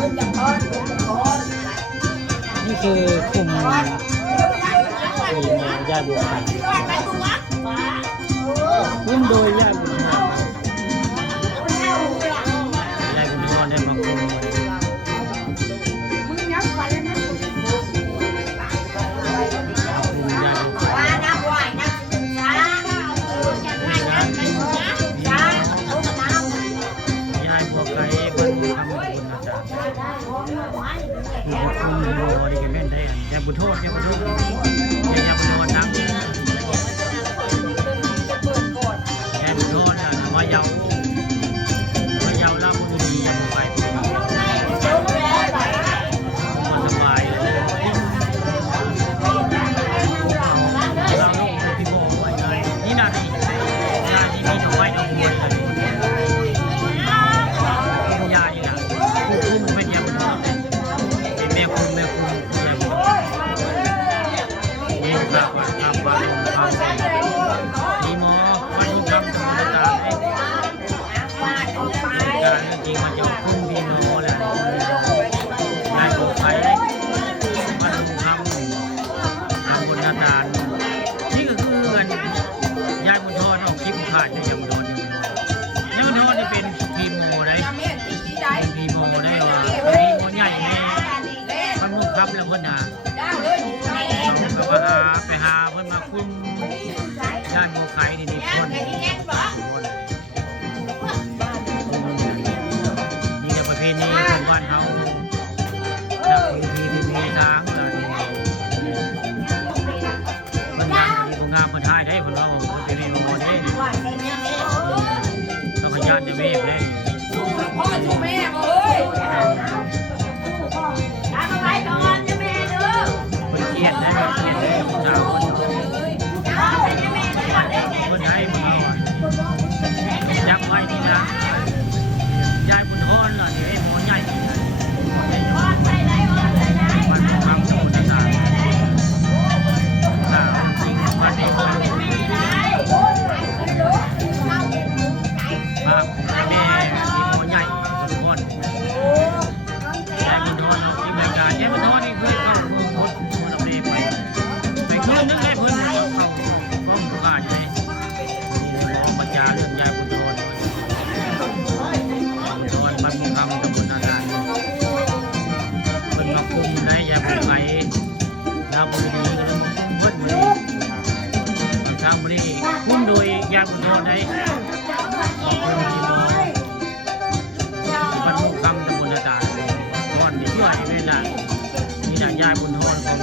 นี่คือกลุ่มทีมญาติบุญร่วมโดยญาติบุญญาติบุญทอนได้มาคุมบุญโทษเจ้าบุญโทษเจ้าบุญโทษนักแค่บุญโทษเนี่ยมาเยาล่ำบุรียังไปมาสบายเลยเราลูกพี่โบ้เลยนี่นาทีมีดอกไม้ดอกบัวเลยยาอย่างคุ้มเป็นยาบุญโทษเป็นแม่คุ้มมีหมอฟันทำธรรมดาการจริงมันจะคุ้มพี่น้องแหละได้ปลอดภัยมันทำบุญนานนี่ก็คือเงินยายบุญทอนออกคลิปขาดยายบุญทอนยายบุญทอนนี่เป็นทีมโมได้ทีมโมได้ทีมโมใหญ่มันมุ่งครับแล้วคนหนาไปหาเพื่อนมาคุ้มด้านโมไข่ดีคนนี่คือประเพณีของบ้านเขานักประเพณีที่มีทางมันงามมันทายได้คนเราประเพณีของคนได้ต้องขยันจะเวฟเลยพ่อชูแม่เอ้ยทำอะไรก่อนจะแม่เด้อมันเครียดนะยักษ์ไว้ที่นะยายบุญทอนเหรอเนี่ยหมอใหญ่มันทำสมุนไพรสาวจริงมันเองภาพแม่ที่หมอใหญ่บุญทอนยายบุญทอนที่บริการยายบุญทอนนี่คือเข้ามุมพุทธมุมลำเลียงไปคืนนึงให้เพื่อนเข้าก้มกาดเลยปัญญาเรื่องยายบุญทอนมันมีคำตำบลนาดานเป็นมาคุมในยาบุญไก่นาบุรีก็เลยเบิ้ลบุรีทางบุรีคุมโดยยาบุญทอนในเป็นคำตำบลนาดานก้อนที่ช่วยนี่นะยาบุญทอนของ